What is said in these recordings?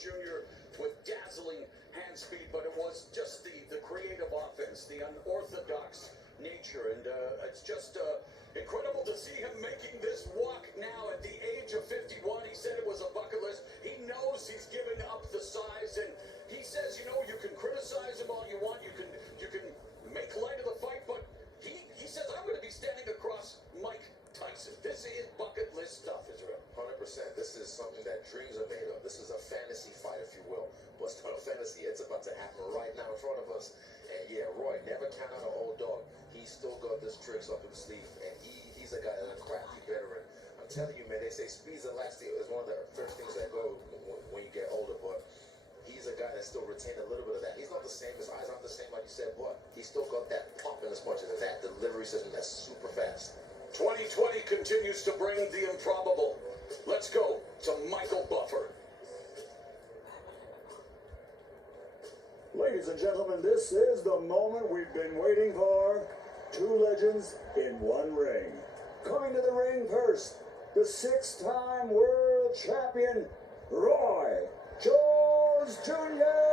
Jr. with dazzling hand speed, but it was just the creative offense, the unorthodox nature, and it's just incredible to see him making this walk now at the age of 51. He said it was a bucket list. He knows he's giving up the size, and he says, you know, you can criticize him all you want, you can make light of the fight, but he says, I'm going to be standing across Mike Tyson. This is bucket list stuff, Israel. 100%. This is something that dreams are made of. This is a fantasy fight, if you will. But it's not a fantasy. It's about to happen right now in front of us. And yeah, Roy, never count out an old dog. He's still got this tricks up his sleeve, and he's a guy that's a crafty veteran. I'm telling you, man, they say speed's elastic is one of the first things that go when you get older, but he's a guy that still retained a little bit of that. He's not the same, his eyes aren't the same like you said, but he's still got that pop in his punches and that delivery system that's super fast. 2020 continues to bring the improbable. Let's go to Michael Buffer. Ladies and gentlemen, this is the moment we've been waiting for. Two legends in one ring. Coming to the ring first, the six-time world champion, Roy Jones Jr.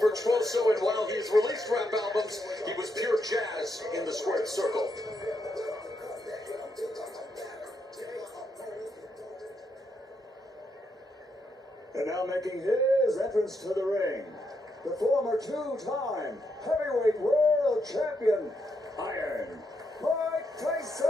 Virtuoso, and while he's released rap albums, he was pure jazz in the squared circle. And now making his entrance to the ring, the former two-time heavyweight world champion, Iron Mike Tyson!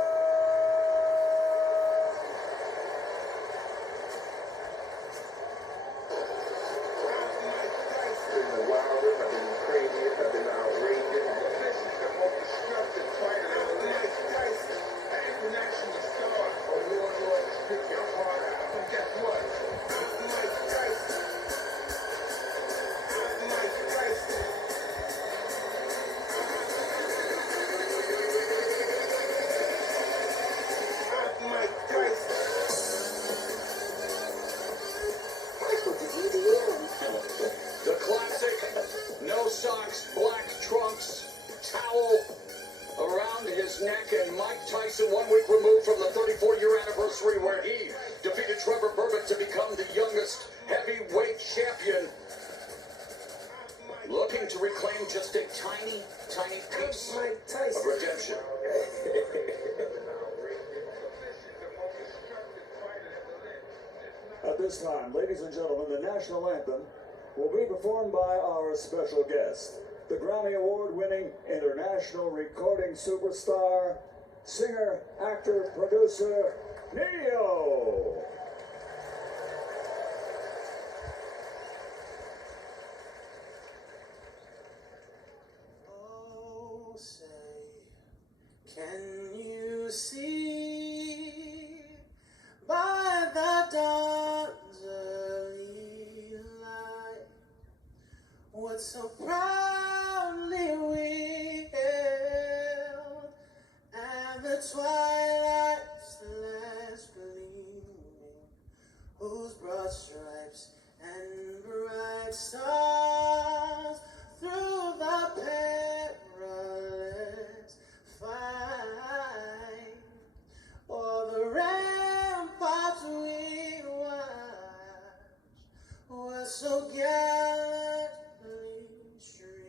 Socks, black trunks, towel around his neck, and Mike Tyson 1 week removed from the 34-year anniversary where he defeated Trevor Burbick to become the youngest heavyweight champion, looking to reclaim just a tiny piece of redemption. At this time, ladies and gentlemen, the national anthem will be performed by our special guest, the Grammy Award-winning international recording superstar, singer, actor, producer, Neo. Oh, say, can you see by the dawn's early light what so proudly we hailed, and the twilight's last gleaming, whose broad stripes and bright stars through the perilous fight, o'er the ramparts we watched, were so gallantly streaming.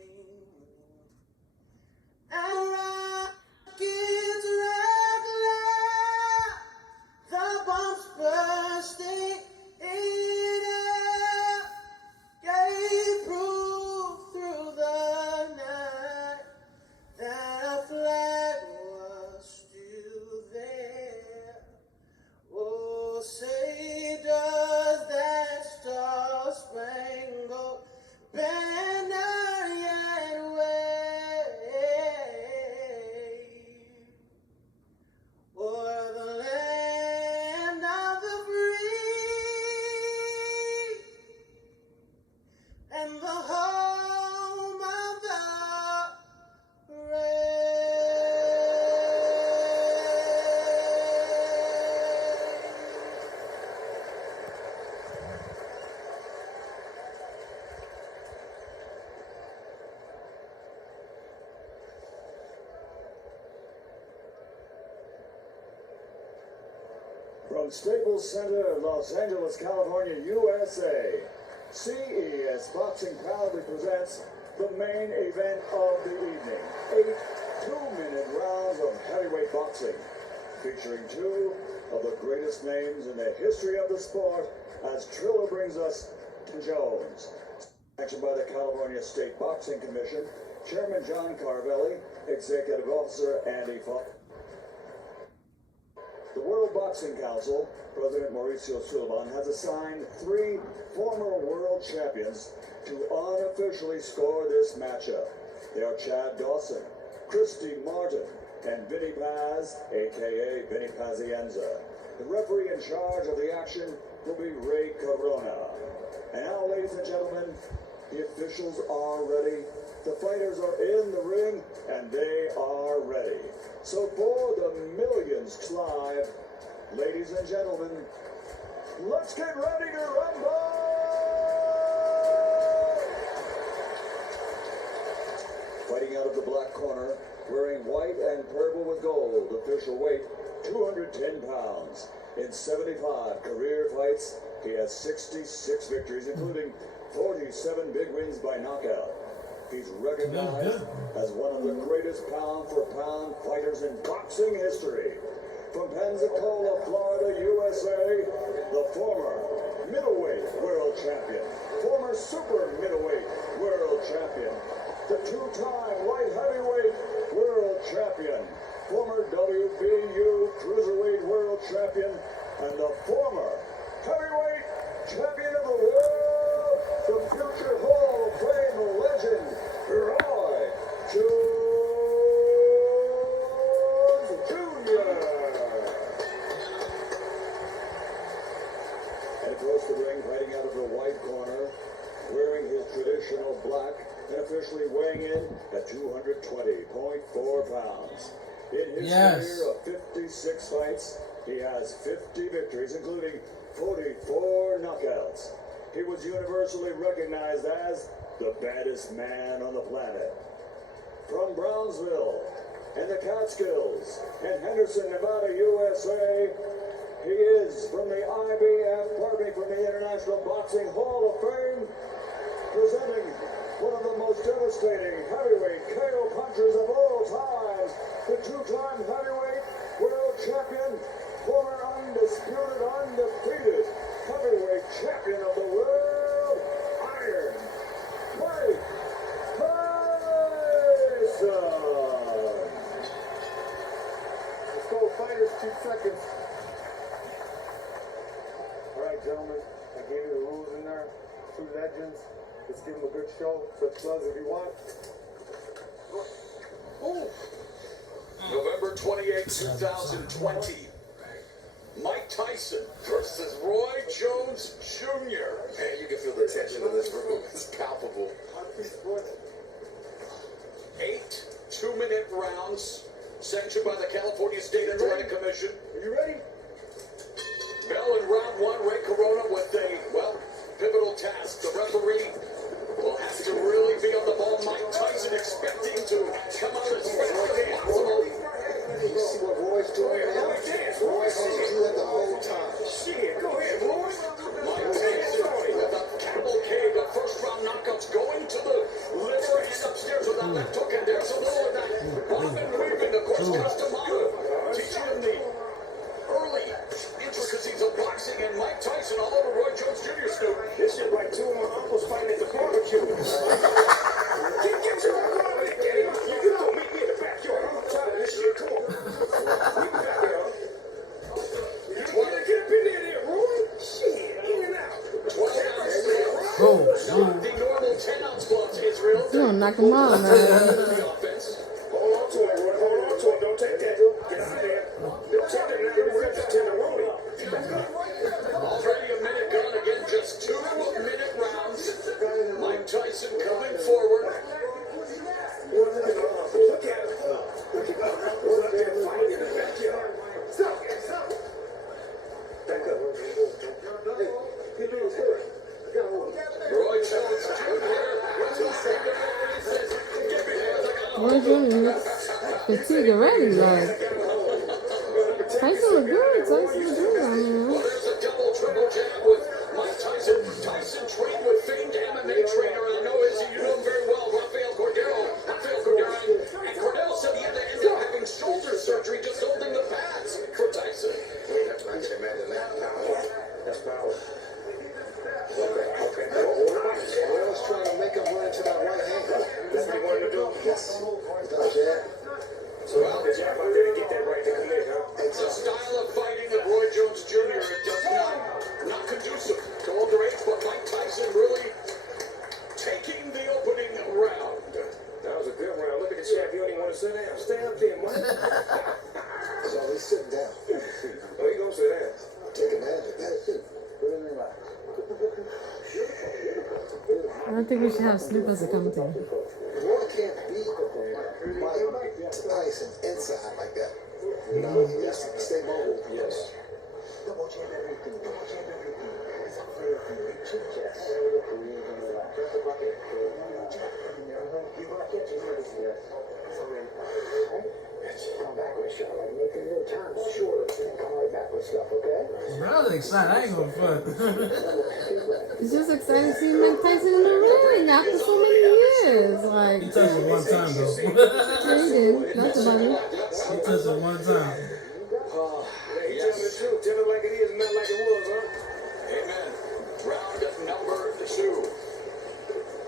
From Staples Center, Los Angeles, California, USA, CES Boxing proudly presents the main event of the evening. 8 two-minute rounds of heavyweight boxing, featuring two of the greatest names in the history of the sport, as Triller brings us Jones. Sanctioned by the California State Boxing Commission, Chairman John Carvelli, Executive Officer Andy Falk. The World Boxing Council, President Mauricio Sullivan, has assigned 3 former world champions to unofficially score this matchup. They are Chad Dawson, Christy Martin, and Vinny Paz, a.k.a. Vinny Pazienza. The referee in charge of the action will be Ray Corona. And now, ladies and gentlemen, the officials are ready. The fighters are in the ring, and they are ready. So for the millions live, ladies and gentlemen, let's get ready to rumble! Fighting out of the black corner, wearing white and purple with gold, official weight 210 pounds. In 75 career fights, he has 66 victories, including 47 big wins by knockout. He's recognized as one of the greatest pound-for-pound fighters in boxing history. From Pensacola, Florida, USA, the former middleweight world champion, former super middleweight world champion, the 2-time light heavyweight world champion, former WBU cruiserweight world champion, and the former heavyweight champion of the world, the future Hall of Fame legend, Roy Jones Jr. And across the ring, fighting out of the white corner, wearing his traditional black, and officially weighing in at 220.4 pounds. In his career of 56 fights, he has 50 victories, including 44 knockouts. He was universally recognized as the baddest man on the planet. From Brownsville and the Catskills and Henderson, Nevada, USA, he is from the from the International Boxing Hall of Fame, presenting one of the most devastating heavyweight KO punchers of all times, the 2-time heavyweight world champion, former undisputed, undefeated heavyweight champion of the world, Iron Mike Tyson. Let's go, fighters, 2 seconds. All right, gentlemen, I gave you the rules in there. 2 legends. Let's give them a good show. Touch gloves if you want. Ooh. November 28, 2020. Mike Tyson versus Roy Jones Jr. Man, you can feel the tension in this room. It's palpable. 8 two-minute rounds, sanctioned by the California State Athletic Commission. Are you ready? Bell in round 1, Ray Corona with a, pivotal task. The referee will have to really be on the ball. Mike Tyson expecting to come out as fast as possible. You see what Roy's doing now? Roy sees you at the whole time. Shit, go ahead, Roy. Mike Tyson with a cavalcade of first-round knockouts going to the liver and upstairs with that left hook, and there's a little of that bobbing and weaving, of course, Castamano, teaching him the early intricacies of boxing, and Mike Tyson all over Roy Jones Jr. Snoop. This is like 2 of my uncles fighting at the barbecue. Get your uncle out of here. Get him. You don't meet me in the backyard. I'm tired of this shit. Come on. We back there. Get up in there, Roy. Shit, in and out. 12 ounce not the normal 10-ounce gloves, Israel. You don't knock him out, man. The offense. Hold on to it, Roy. Hold on to it. Don't take that. Get out of there. Don't take that. Now the ribs is tenderoni. Already a minute gone, again, just 2-minute rounds. Mike Tyson coming forward. Look at him. Look at him. We're up there fighting in the backyard. Stop. Back up. Hey, he doing good. I got one. Roy Jones Jr. says, "Give me that." Roy Jr. fatigue already, like. Tyson look good. Tyson look good on there. Well, there's a double, triple jab with Mike Tyson. Tyson trained with famed MMA trainer, and I know you know him very well, Rafael Cordero. And Cordero said he had to end up having shoulder surgery just holding the pads for Tyson. Wait, I can imagine that power. That's power. Okay. Royal's trying to make him run into that right hand. That's what he wanted to do? Yes. Without jab. So the jab out there to get that right to come in, huh? The style of fighting of Roy Jones Jr. does not conducive to older age, but Mike Tyson really taking the opening round. That was a good round. Look at the champ. You don't even want to sit down. Stay up there, Mike. So he's sitting down. Oh, he gonna sit down. Take advantage of that. Put him in line. I don't think we should have Snoop as a commentator. Roy can't beat Mike Tyson inside like that. No, he has to stay mobile. Yes. Double jab everything. Double jab everything. It's a player from the chin chest. Come back with shot. Like making your time shorter and come right back with stuff, okay? I was excited. I ain't gonna front. It's just exciting to see Mike Tyson in the ring after so many years. Like, He touched it one time though. yeah, he did. That's about it. He touched it one time. He telling the truth. Tell it like it is, not like it was, huh? Amen. Round number 2.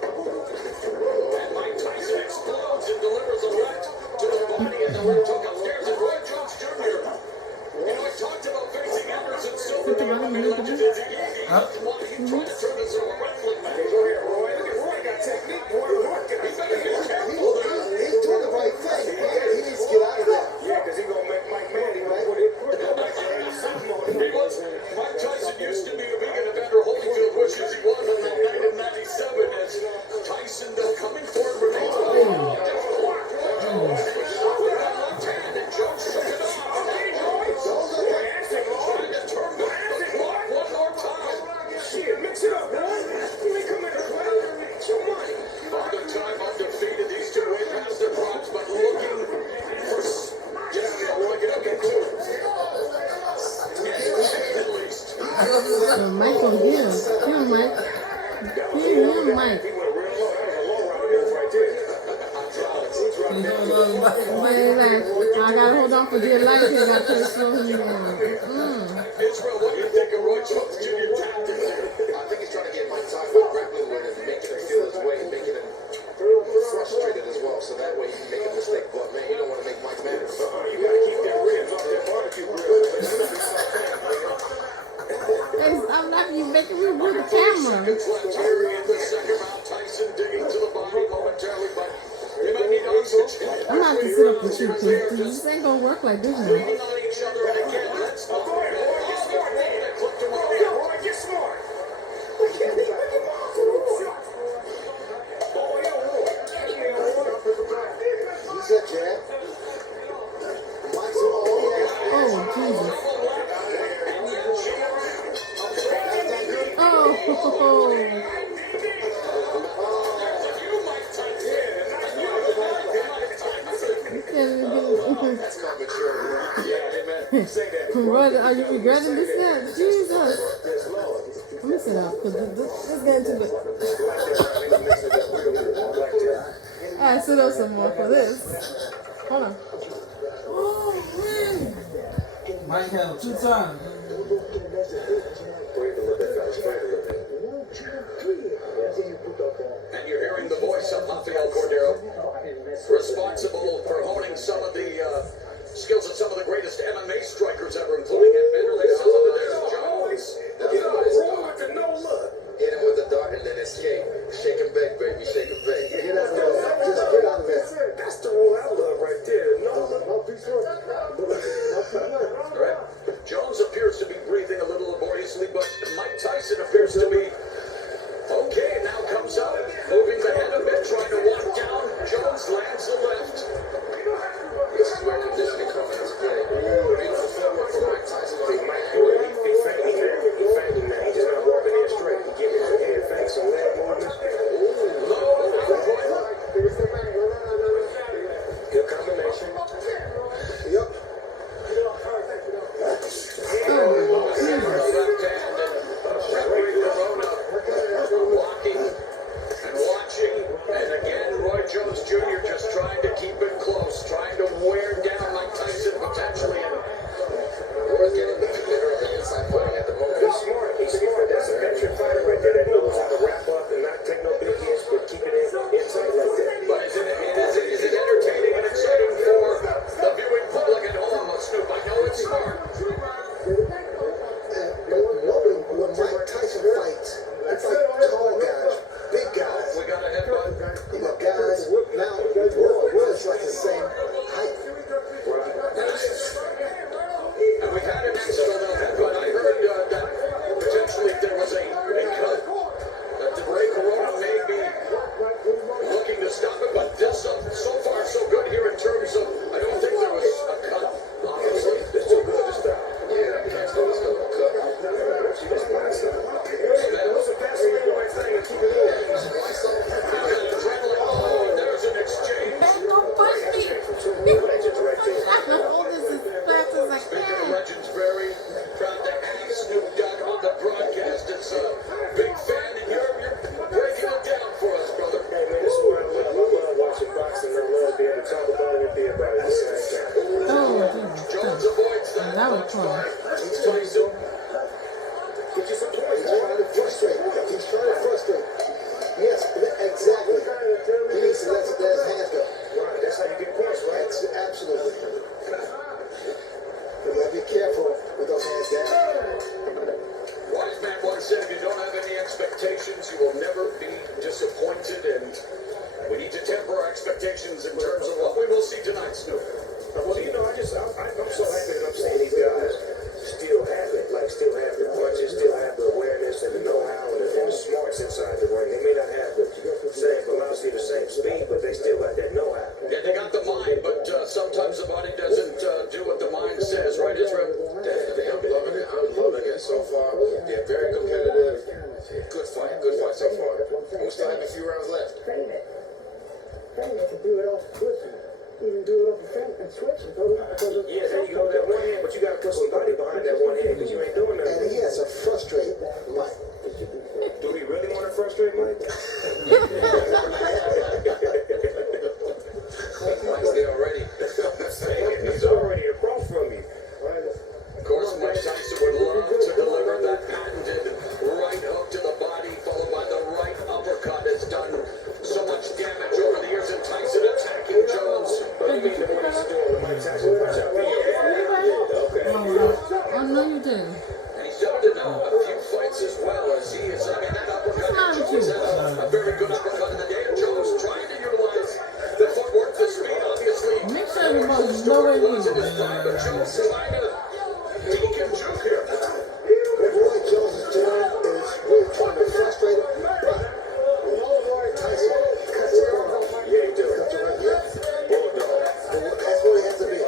And Mike Tyson explodes and delivers a right to the body and the ring took upstairs. And Roy Jones Jr. You know, I talked about facing Anderson Silva, the MMA legend. He tried to turn this into a wrestling match. Go ahead, Roy. Look at Roy got technique. Roy was working. He better be careful there. He's doing the right thing. He needs to get out of there. Yeah, because he gonna make Mike mad. He gonna put it back there. He was. Mike Tyson used to be a big Evander Holyfield, which as he was on that night in '97. As Tyson, though, coming forward, remains on the left hand, and Jones shook it off. Trying to turn back the clock one more time. Shit, mix it up, boy. You ain't coming to play. It's your money. Father time undefeated. These two way past their props, but looking for. Yeah, we're looking at two. At least. So Mike will get him. Give him, Mike. Give him, Mike. He went real low. That was a low round right there. Yeah, like, I gotta hold on for dear life here. I gotta slow him down. Israel, what do you think of Roy Jones Jr. tactics? I think he's trying to get Mike Tyson grappling with him, making him feel his way, making him frustrated as well. So that way he can make a mistake. But man, you don't want to make Mike mad. You gotta keep that ribs off that barbecue grill. Hey, stop laughing. You making me move the camera. Seconds left here in the second round. Tyson digging to the body momentarily, but they might need oxygen. I'm gonna have to sit up with you, kid. This ain't gonna work like this, man. Leaning on each other, and again, let's not forget. Roy, get smart. He's a jab. Mike's Oh, Jesus. Oh. That's not mature. Yeah, amen. Say that. What, are you regretting this now? Jesus. Yes, Lord. Let me sit down, because this is getting too good. Alright, sit up some more for this. Hold on. Oh, man. Mike had him 2 times. And you're hearing the voice of Rafael Cordero, responsible for honing some of the skills of some of the greatest MMA strikers ever, including Vanderlei Silva and Jones. Hit him with the dart and then escape. Shake and bake, baby. Shake and bake. Get out of there. Just get out of there. That's the rule I love right there. All right. Jones appears to be breathing a little laboriously, but Mike Tyson appears to be okay. Now comes up, moving the head a bit, trying to walk down. Jones lands the left. This is where conditioning comes in. predictions in terms of what we will see tonight, Snoop? Well, you know, I'm so happy that I'm seeing these guys still have it, like still have the punches, still have the awareness and the know-how and the smarts inside the ring. They may not have the same velocity, the same speed, but they still got that know-how. Yeah, they got the mind, but sometimes the body doesn't do what the mind says, right, Israel? Definitely, I'm loving it. I'm loving it so far. They're very competitive. Good fight so far. And we still have a few rounds left. Yeah, there you go, that one hand, but you got to put some body behind that one hand because you ain't doing nothing. And he has a frustrated Mike. Do we really want to frustrate Mike? Mike's there already. He's already across from you. Of course, Mike Tyson would love to deliver that patented right hook to the body, followed by the right uppercut. Has done so much damage over the years, and Tyson attacking Jones. Oh, no, you didn't. And he's done it in a few fights as well, as he is, I mean, that uppercut. What's the matter with you? Jones had a very good uppercut in the day, and Jones trying to utilize the footwork, the speed, obviously. Make sure everybody's nowhere near Was in you. his prime, but Jones trying to peek and juke here. What Roy Jones is doing is really trying to frustrate him. Roy Tyson cuts the corner. Yeah, he do. Cuts the ring. Bulldog. That's where he has to be.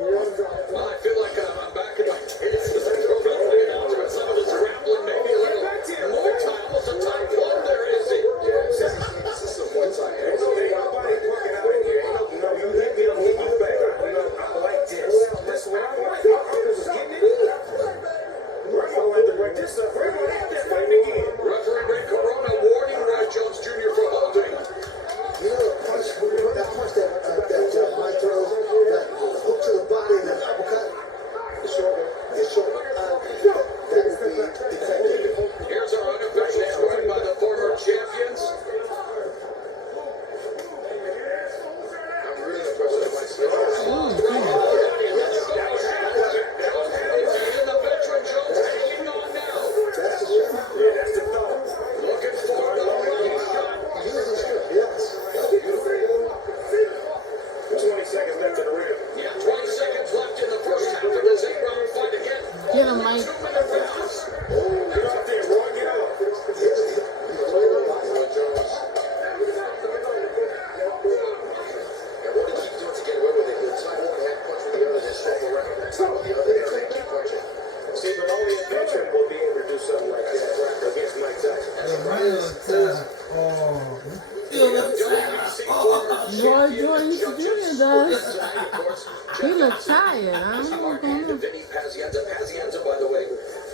Well, I feel like I'm back in my days as a pro wrestling announcer, and some of this grappling, maybe a little more time, almost a time flow there, is he? This is some one time. Ain't nobody working out in here. Ain't no, you hit me, I'm hitting you back. I like this. That's what I like. My uncle was getting it in. Grandma had to break this up. Grandma had that fight again. Referee Ray Corona warning Roy Jones Jr. for holding. You know the punch, that punch that Mike throws, that hook to the body and that uppercut, the shoulder, that would be effective. Here's our unofficial scoring by the former champions. I'm really impressed with Mike's skill. And the veteran Jones hanging on now. That's the shot. Yeah, that's the thought. Looking for the right shot. Use the strip, yes. 20 seconds left in the ring. Yeah, 20 seconds left in the first half of this 8-round fight again. Get him, Mike. 2-minute rounds. Get out there, Roy. Get out. Roy Jones. And what he keeps doing to get away with it, he'll try one hand punch with the other, then swap around and top with the other hand and keep punching. See, but only a veteran will be able to do something like that against Mike Tyson. The real time. Oh. Feel the time. Roy Jones Jr. does. He looks tired. I don't know what's going on. Vinny Pazienza. Pazienza, by the way,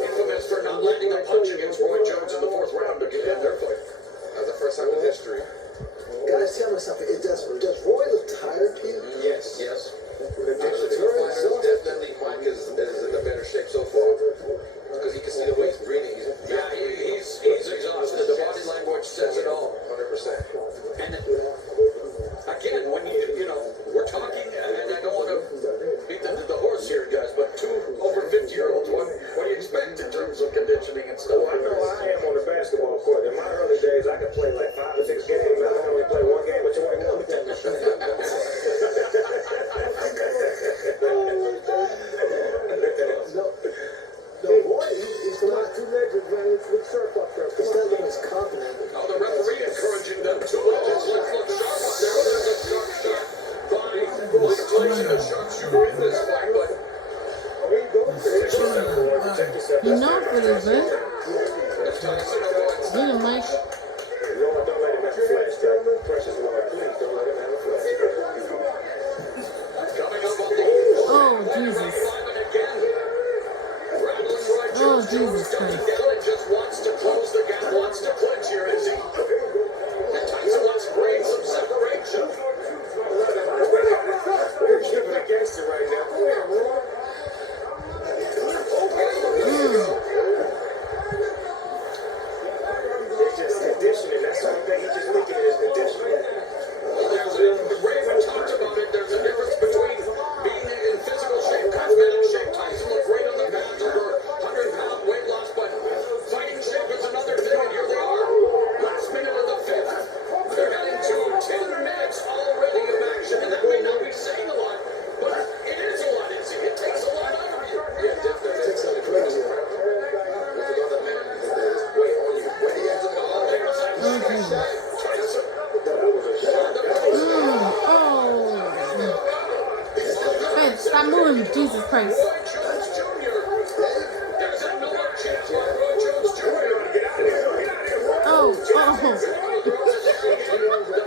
infamous for not landing a punch against Roy Jones in the fourth round to get in their fight. That's the first time in history. Guys, tell me something. Does Roy look tired to you? Yes. Yes. Definitely Mike is in a better shape so far. Because you can see the way he's breathing. Yeah, he's exhausted. The body language says it all. 100%. And again, when you know, we're talking, and I don't want to beat the horse here, guys, but two over 50-year-olds, what do you expect in terms of conditioning and stuff? Well, I know I am on the basketball court. In my early days, I could play like 5 or 6 games. I can only play one game, but you ain't know. No, Roy, he's the last 2 legs of with surplus. He's not looking as confident. Oh, the referee encouraging them to let's look sharp up there. There's a sharp shot by Mike Tyson, a sharpshooter in this fight, but You know for this, man. Tyson avoids Get him, Mike. Roy, don't let him have a flash, though. Precious Roy, please don't let him have a flash. coming up on the Oh, Jesus. and again. Rattling Roy Oh, Jones. Jesus Jones Christ. down and just wants to close the gap, wants to clinch here, is he? And Tyson wants to create some separation. We're shipping against it right now. Come here, Roy. Jesus Christ. Roy Jones Jr. There's another chance by Roy Jones Jr. Get out of here. Get out of here. Oh. The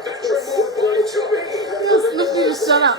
veteran move by Joey. Yes, look, you shut up.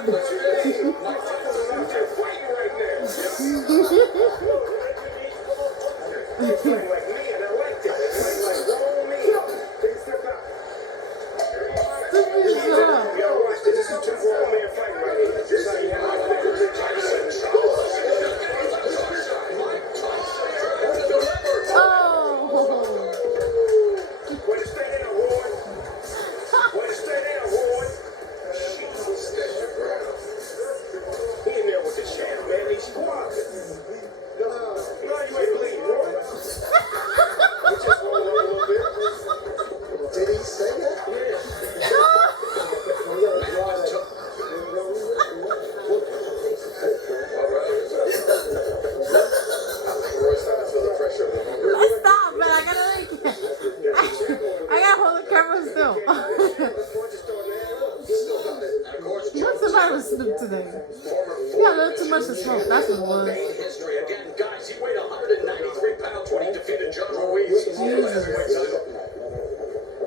Today. You got a little too much to smoke. That's what it was. History again, guys. He weighed 193 pounds when he defeated John Ruiz.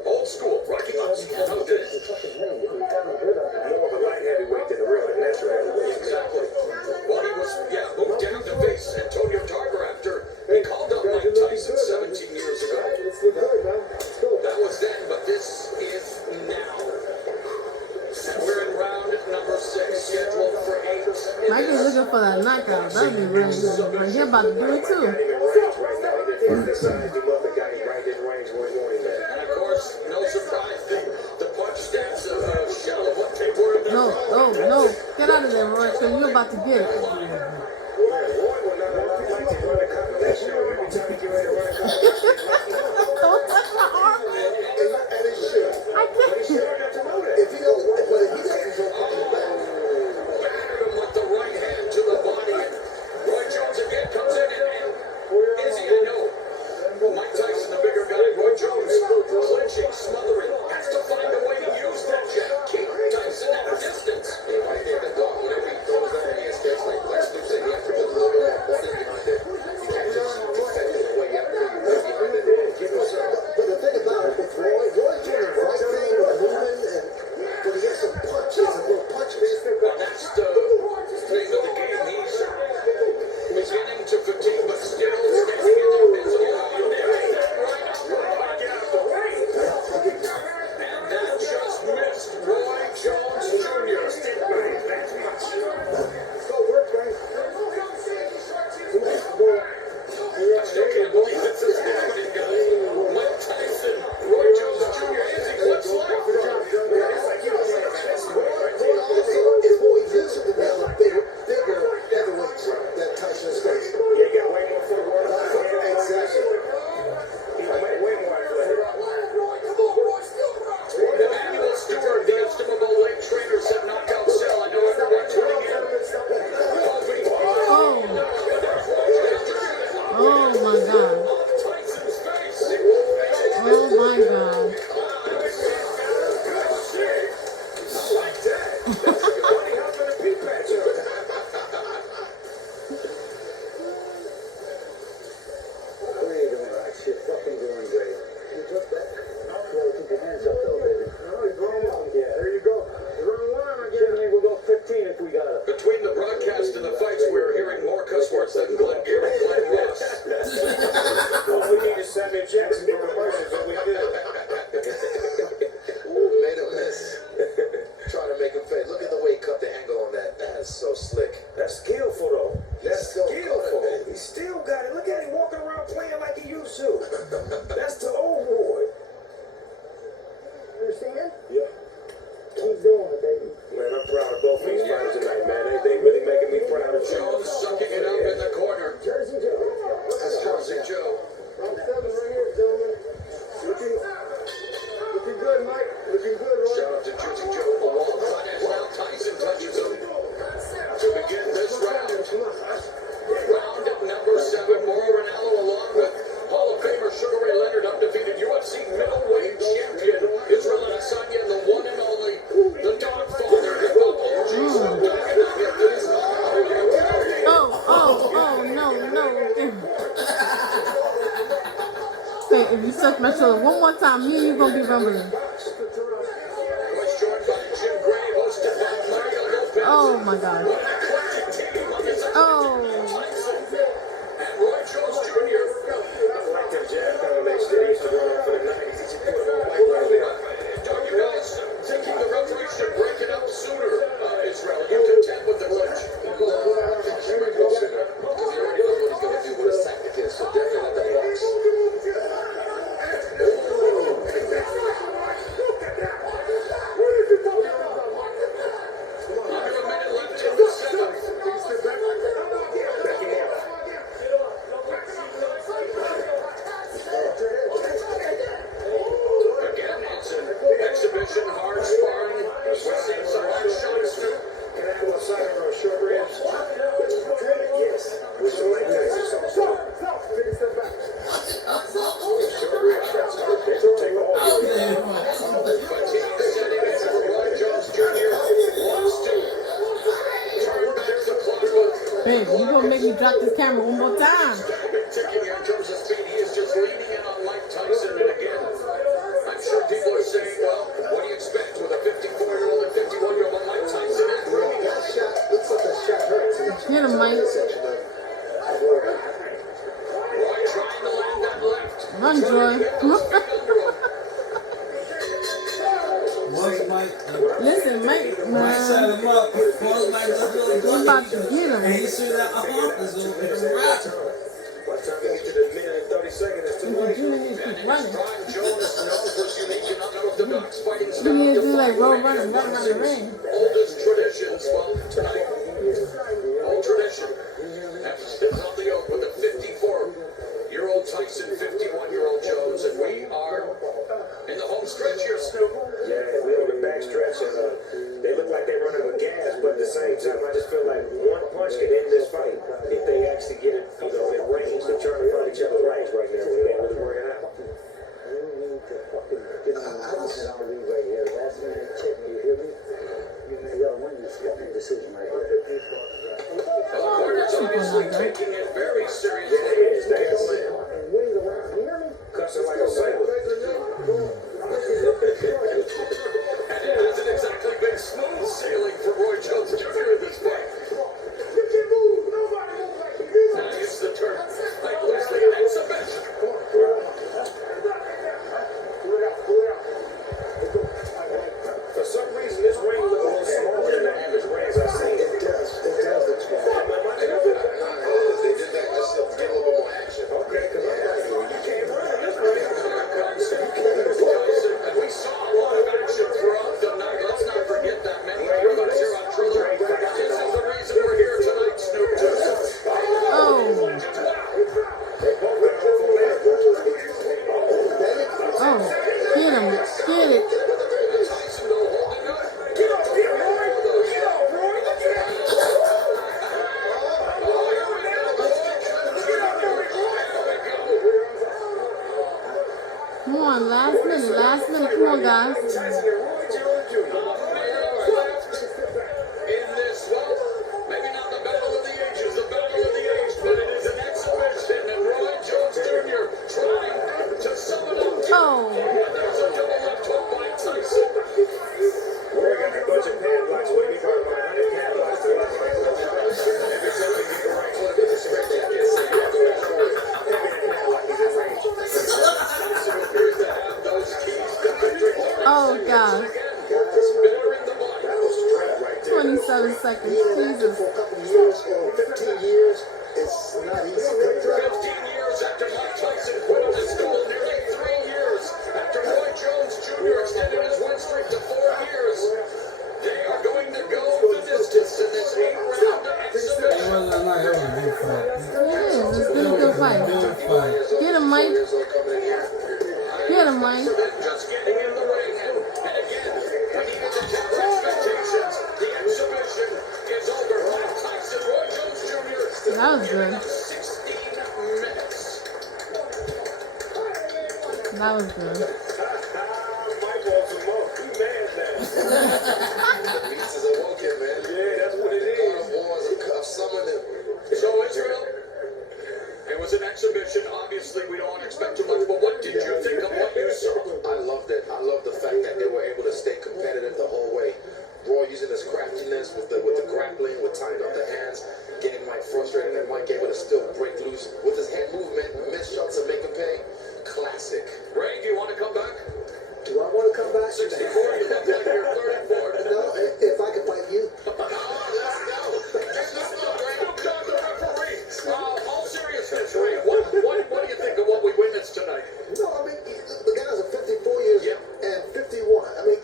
Old school, Rocky Marciano did it. More of a light heavyweight than a real natural heavyweight. Exactly. Well, he was moved down to face Antonio Tarver after he called up Mike Tyson 17 years ago. That was then, but this is now. We're in round number 6, scheduled for 8. Might be looking for that knockout. That'd be really good. But he about to do it too. And of course, no surprise, the punch stats of shell of what they were. No. Get out of there, Roy, because you're about to get it. Don't touch my arm. I can't. Mike Tyson, the bigger guy, Roy Jones, clinching, smothering, has to find a way to use that jab. Keep Tyson at a distance. Right there, the dog, whenever he throws that in his face, like Lex Luthor, he has to put a little bit of body behind it. You can't just defend it the way you have to do. one time, me and you gonna be rumbling. Was joined by Jim Gray, hosted by Mario Lopez. Oh my God. Oh. And Roy Jones Jr. I like them jazz combinations that he used to run on for the 90s. He used to put them on white right there. Don't you guys thinking the referee should break it up sooner, Israel? You content with the glitch? I think she might go sooner. Because he already knows what he's going to do with his tactic is. So definitely let the box. Under a minute left in the seventh. Again, it's an exhibition, hard sparring. We're seeing some hard shots. Can I have a cider or short ribs? Yes. With some Mike Tyson sauce. Short ribs, that's hard. They can take all your Fatigue setting in for Roy Jones Jr. Wants to turn back the clock. Babe, you gonna make me drop this camera one more time. Been ticking in terms of speed. He is just leaning in on Mike Tyson. And again, I'm sure people are saying, well, what do you expect with a 54-year-old and 51-year-old? But Mike Tyson is bringing That shot looks like a shot hurts. Get him, Mike. Roy trying to land that left. Run, Joy. Once Mike, Listen, Mike, Mike set man. him up. Once Mike was We're about to get and him. he should have was over and rock. By the time we get to the minute and 30 seconds, it's too late. You need to keep running. Prime Jonas known for his unique and unorthodox fighting You style. need to do like road running, run around the ring. Oldest traditions. Well, tonight, old tradition. Emphasis on the oak with a 54-year-old Tyson, 51-year-old Jones, and we are in the home stretch here, Snoop. Yeah, we on the back stretch, and they look like they're running out of gas, but at the same time, I just feel like one punch can end this fight if they actually get it, in range. They're trying to find each other's range right now. It ain't really working out. The corner's obviously taking it very seriously. Cussing like a sailor. And it hasn't exactly been smooth sailing for Roy Jones Jr. in this fight. And I use the term like loosely exhibition. For some reason, this ring look a little smaller than the average rings I've seen. It does look small. They did that just to get a little bit more action. Okay, because I'm like, you can't run this ring. And we saw a lot of action throughout the night. Let's not forget that many of us here on Triller. This is the reason we're here tonight, Snoop. Oh. Oh. Get him. Get it. Tyson though holding up. Get up, Roy. Get up, Roy. Come on, last minute. Come on, guys. In this, well, maybe not the battle of the ages, the battle of the age, but it is an exhibition, and Roy Jones Jr. trying to sum it up. Oh. There's a double left hook by Tyson. Roy got a bunch of padlocks. What do you got about 100 padlocks to watch? Maybe something you can right hook in the straight jacket. Tyson appears to have those keys to victory. Oh, God. Bettering the body. That was straight right there. 27 seconds. Even Jesus. for a couple of years or 15 years, it's not easy. 15 years after Mike Tyson quit on his stool, nearly 3 years after Roy Jones Jr. extended his win streak to 4 years, they are going to go the distance in this 8-round It exhibition. wasn't a night, it was a good fight. It is. It's been a good fight. Good fight. Get him, Mike. Get him, Mike. Just getting in the ring, and again, we needed to temper expectations. The exhibition is over. Mike Tyson, Roy Jones Jr. That was good. 16 minutes. That was good. Mike wants some more. He mad now. Beats is awoken, man. Yeah, that's what it is. God of Wars and Cuff summoned him. So, Israel, it was an exhibition. Obviously, we don't expect too much, but what did you think of what you saw? grappling, with tying up the hands, getting Mike frustrated, and Mike able to still break loose with his head movement, miss shots and make him pay. Classic. Ray, do you want to come back? Do I want to come back? 64, you look like you're 34. No, if I can fight you. Oh, let's go. Let's go, Ray. John, the referee. All seriousness, Ray. What do you think of what we witnessed tonight? No, I mean, the guys are 54 years and 51. I mean,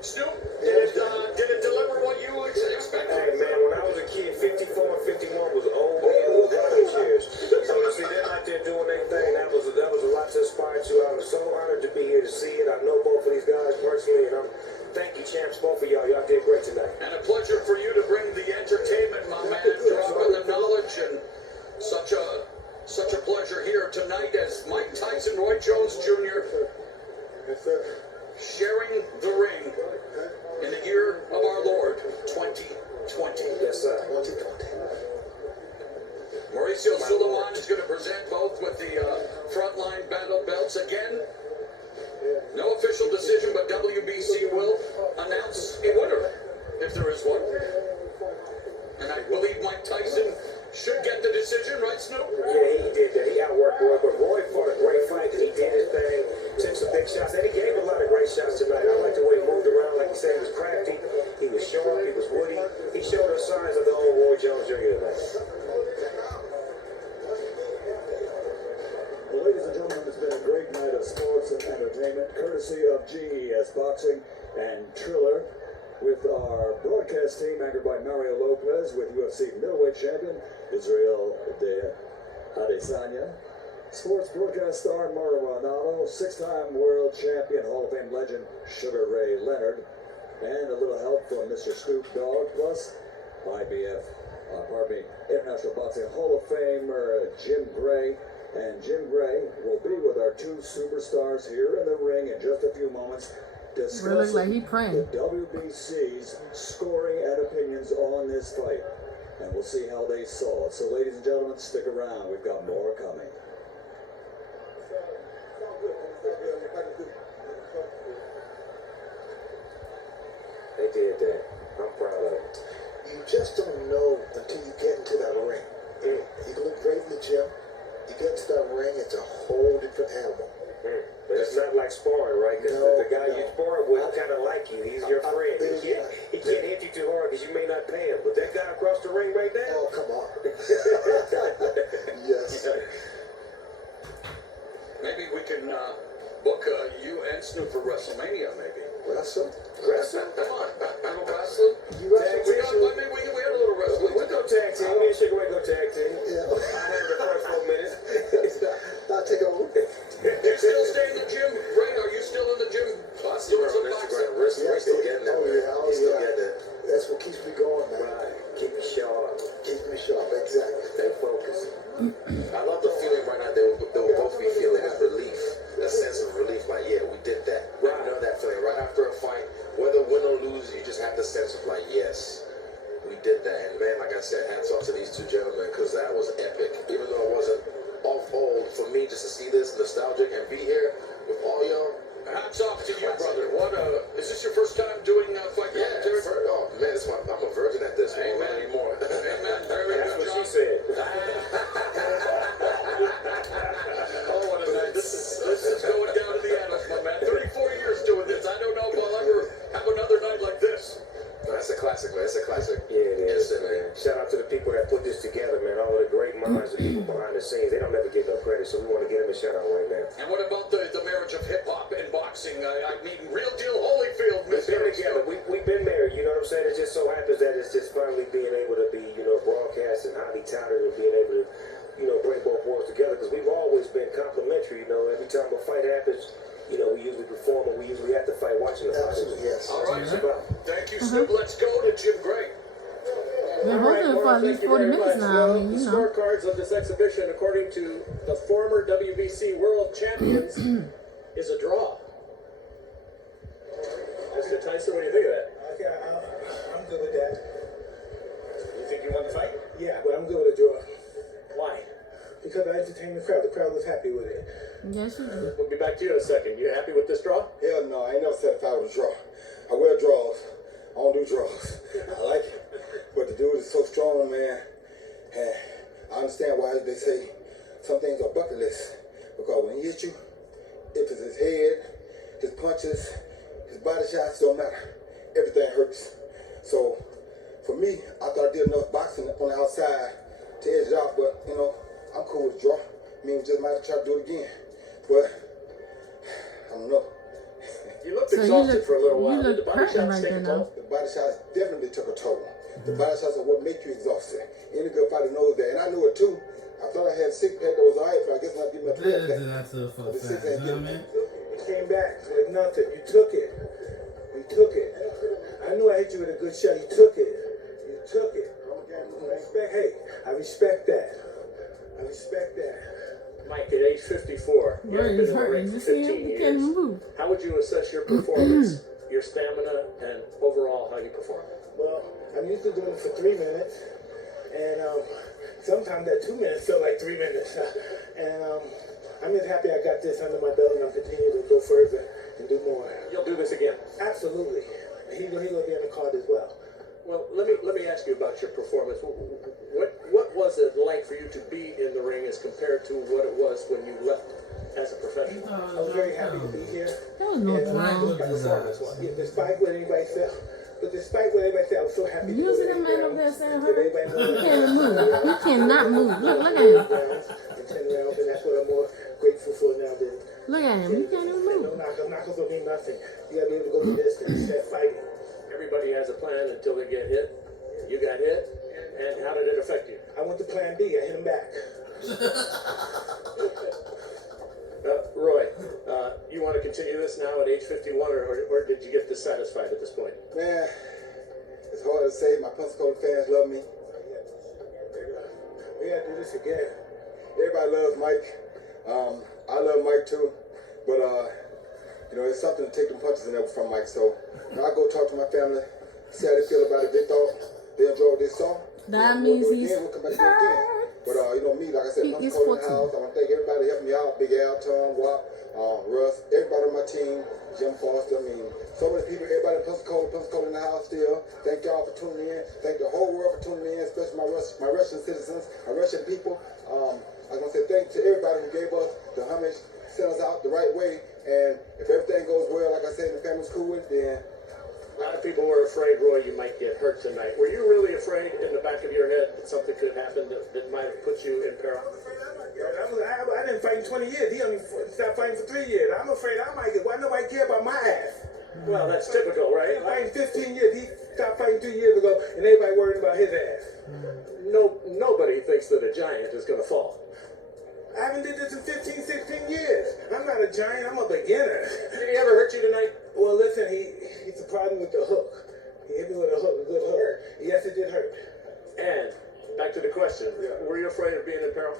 Stu, did it deliver what you expected? Hey man, when I was a kid, 54 and 51 was old man with rocking chairs. So to see them out there doing their thing, that was a lot to aspire to. I was so honored to be here to see it. I know both of these guys personally, and thank you, champs, both of y'all. Y'all did great tonight. And a pleasure for you to bring the entertainment, my man, dropping the knowledge, and such a pleasure here tonight as Mike Tyson, Roy Jones Jr. yes, sir. sharing the ring in the year of our Lord 2020. Yes, sir. 2020. Mauricio Sulaiman is going to present both with the frontline battle belts again. No official decision, but WBC will announce a winner if there is one. And I believe Mike Tyson should get the decision, right, Snoop? Yeah, he did that. He outworked Roy, but Roy fought a great fight because he did his thing, took some big shots, and he gave a lot of great shots tonight. I like the way he moved around. Like you said, he was crafty, he was sharp, he was woody. He showed us signs of the old Roy Jones Jr. tonight. Well, ladies and gentlemen, it's been a great night of sports and entertainment, courtesy of GES Boxing and Triller, with our broadcast team anchored by Mario Lopez, with UFC middleweight champion Israel de Adesanya, sports broadcast star Mauro Ronaldo, six-time world champion Hall of Fame legend Sugar Ray Leonard, and a little help from Mr. Snoop Dogg, plus International Boxing Hall of Famer Jim Gray. And Jim Gray will be with our two superstars here in the ring in just a few moments, discussing like he praying. the WBC's scoring and opinions on this fight. And we'll see how they saw it. So, ladies and gentlemen, stick around. We've got more coming. They did that. I'm proud of it. You just don't know until you get into that ring. You can look great in the gym. You get into that ring, it's a whole different animal. But it's not like sparring, right? Because No, the guy you sparring with kind of like you. He's your friend. He can't hit you too hard because you may not pay him. But that guy across the ring right there, Oh, come on. Yes. Maybe we can book you and Snoop for WrestleMania, maybe. Wrestle? Wrestling? Come on. I'm a wrestler. You wrestle? We had a little wrestling. we go tag team. Me and Sugar Ray go tag team. Yeah. I had the first 4 minutes. I'll take over. Do you still stay in the gym, Ray? Are you still in the gym? Doing some boxing? We're still getting that. Oh, Still yeah. getting that. That's what keeps me going, man. Right. Keep it sharp. Keeps me sharp, exactly. Stay focused. I love the feeling right now. They will both be feeling is relief, a sense of relief. Like, yeah, we did that. Right. You know that feeling right after a fight, whether win or lose, you just have the sense of like, yes, we did that. And man, like I said, hats off to these two gentlemen because that was epic. Even though it wasn't off old for me just to see this nostalgic and be here with all y'all. Hats off to you, brother. Is this your first time doing fight commentary? Oh man, I'm a virgin at this. Amen. Not anymore. Amen. Very That's good what job. she said. Oh, what a night. This is going down to the annals, my man. 34 years doing this. I don't know if I'll ever have another night like this. That's a classic, man. It's a classic. Yeah, it is. Instant, man. Shout out to the people that put this together, man. All of the great minds, the people behind the scenes. They don't ever get no credit, so we want to give them a shout out right now. And what about the marriage of hip-hop and boxing? I mean, real deal Holyfield, We've Mr. been together. We've been married. You know what I'm saying? It just so happens that it's just finally being able to be, broadcast and highly touted and being able to, bring both worlds together because we've always been complimentary. Every time a fight happens, we usually perform and we usually have to fight watching the fight. Absolutely, yes. All right, thank you, Snoop. Let's go to Jim Gray. Been holding it for at least 40 minutes now. I mean, The scorecards of this exhibition, according to the former WBC world champions, is a draw. Mr. Tyson, what do you think of that? Okay, I'm good with that. You think you won the fight? Yeah, but I'm good with a draw. Why? Because I entertained the crowd. The crowd was happy with it. yes, you do. We'll be back to you in a second. You happy with this draw? Hell no, I ain't never said if I was a draw. I wear draws. I don't do draws. I like it. dude is so strong, man. And I understand why they say some things are bucket list. Because when he hits you, if it's his head, his punches, his body shots, don't matter. Everything hurts. So for me, I thought I did enough boxing on the outside to edge it out, but you know, I'm cool with the draw. I mean, we just might try to do it again. But I don't know. You looked exhausted for a little while. Did the body shots take a toll? The body shots definitely took a toll. The body shots are what make you exhausted. Any good fighter knows that. And I knew it too. I thought I had a six pack that was alright, but I guess not give me a 12 pack. You came back with nothing. You took it. You took it. I knew I hit you with a good shot. You took it. You took it. I respect that. I respect that. Mike, at age 54, you haven't been in the ring for 15 years. How would you assess your performance, your stamina, and overall how you perform? Well, I'm used to doing it for 3 minutes, and sometimes that 2 minutes feel like 3 minutes. And I'm just happy I got this under my belt, and I'm continuing to go further and do more. You'll do this again? Absolutely. He's gonna be on the card as well. Well, let me ask you about your performance. What was it like for you to be in the ring as compared to what it was when you left as a professional? I was very happy to be here. There was no drama. Despite what anybody said, I was so happy. You see that man over there saying her? He can't move. He cannot move. Look at him. And 10 rounds, and that's what I'm more grateful for now. Look at him. He can't even move. No knockers don't mean nothing. You gotta be able to go the distance. That fighting. Everybody has a plan until they get hit. You got hit, and how did it affect you? I went to plan B. I hit him back. Roy, you want to continue this now at age 51, or did you get dissatisfied at this point? Man, it's hard to say. My Pensacola fans love me. We gotta do this again. Everybody loves Mike. I love Mike too, but you know, it's something to take them punches in there from Mike. So I go talk to my family, see how they feel about it. They thought they enjoyed what they saw. That means he's we'll come back and do it again. But you know me, like I said, I'm in the house. I want to thank everybody helping me out. Big Al, Tom, Wap, Russ, everybody on my team, Jim Foster. I mean, so many people, everybody in Pensacola in the house still. Thank y'all for tuning in. Thank the whole world for tuning in, especially my Russian citizens, my Russian people. I want to say thank to everybody who gave us the homage, sent us out the right way. And if everything goes well, like I said, the family's cool with it, then a lot of people were afraid, Roy, you might get hurt tonight. Were you really afraid in the back of your head that something could happen that might have put you in peril? I didn't fight in 20 years. He only stopped fighting for 3 years. I'm afraid I might get. Why nobody care about my ass? Well, that's typical, right? Fighting 15 years. He stopped fighting 2 years ago, and everybody worried about his ass. Nobody thinks that a giant is going to fall. I haven't did this in 15, 16 years. I'm not a giant. I'm a beginner. Did he ever hurt you tonight? Well, listen, he surprised me with the hook. He hit me with a hook, a good hook. Yes, it did hurt. And back to the question, were you afraid of being in peril?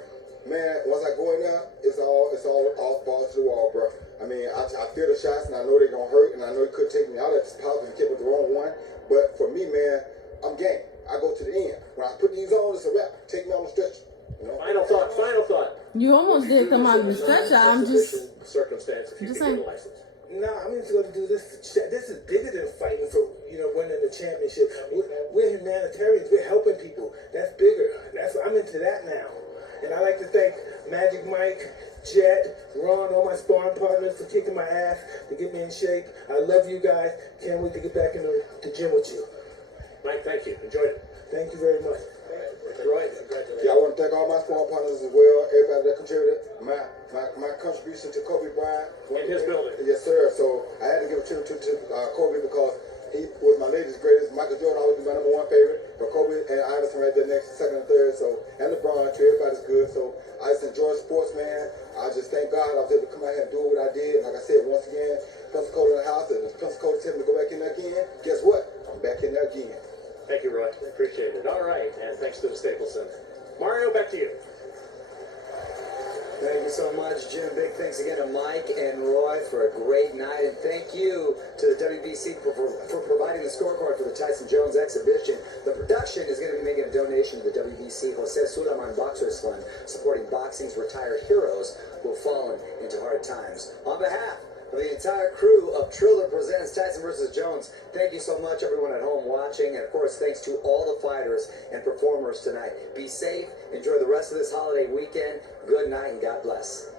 man, once I go in there, it's all balls to the wall, bro. I mean, I feel the shots, and I know they're gonna hurt, and I know it could take me out at this positive tip with the wrong one. But for me, man, I'm game. I go to the end. When I put these on, it's a wrap. Take me on the stretch. You know? Final thought. You almost did come out of the stretcher. I'm just circumstance if you just can saying. get a license. No, I'm just going to do this. This is bigger than fighting for, winning the championship. We're humanitarians. We're helping people. That's bigger. I'm into that now. And I like to thank Magic Mike, Jet, Ron, all my sparring partners for kicking my ass to get me in shape. I love you guys. Can't wait to get back in the gym with you. Mike, thank you. Enjoyed it. Thank you very much. Roy, congratulations. Yeah, I want to thank all my sparring partners as well. Everybody that contributed. My contribution to Kobe Bryant. In his building. Yes, sir. So I had to give a tribute to Kobe because he was my latest greatest. Michael Jordan always be my number one favorite. But Kobe and Iverson right there next, second and third. So, and LeBron, too. Everybody's good. So I just enjoy sports, man. I just thank God I was able to come out here and do what I did. Like I said, once again, Pensacola in the house. And if Pensacola tells me to go back in there again, guess what? I'm back in there again. Thank you, Roy. Appreciate it. All right. And thanks to the Staples Center. Mario, back to you. Thank you so much, Jim. Big thanks again to Mike and Roy for a great night. And thank you to the WBC for providing the scorecard for the Tyson Jones exhibition. The production is going to be making a donation to the WBC Jose Sulaman Boxers Fund, supporting boxing's retired heroes who have fallen into hard times. On behalf of the entire crew of Triller Presents Tyson vs. Jones. Thank you so much, everyone at home watching, and of course, thanks to all the fighters and performers tonight. Be safe, enjoy the rest of this holiday weekend. Good night, and God bless.